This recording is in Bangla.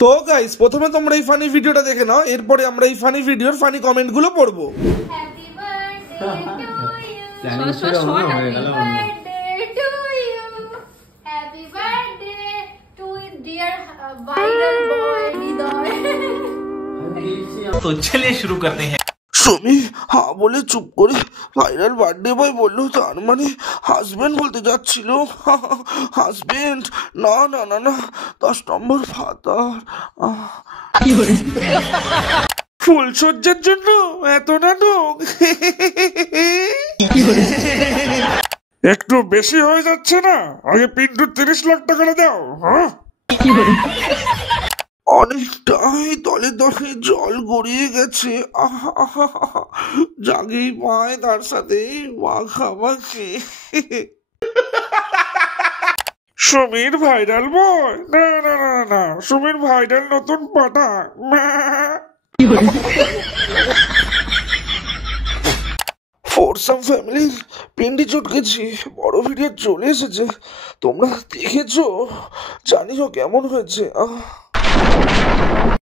তো গাইস, প্রথমে তোমরা এই ফানি ভিডিওটা দেখে নাও, এরপরে আমরা এই ফানি ভিডিওর ফানি কমেন্ট গুলো পড়বো। तो चलिए शुरू करते हैं। সুমি হ্যাঁ বলে চুপ করে ভাইরাল বার্থডে বয় বললো, তার মানে হাজবেন্ড বলতে যাচ্ছিল। হাজবেন্ড না না না না, 10 নম্বর ফাদার। ফুলসজ্জার জন্য এত নাটক একটু বেশি হয়ে যাচ্ছে না? আগে পিন্টুর 30 লাখ টাকাটা দাও। হ্যাঁ অনেকটাই দলে দলে জল গড়িয়ে গেছে। জাগেই পায় তার সাথে মাখামাখি। সুমির ভাইরাল বয়? না না না না, সুমির ভাইরাল নতুন পাটা। ফোরসাম ফ্যামিলির পিন্ডি চটকেছি, বড় ভিডিও চলে এসেছে, তোমরা দেখেছো? জানিও কেমন হয়েছে।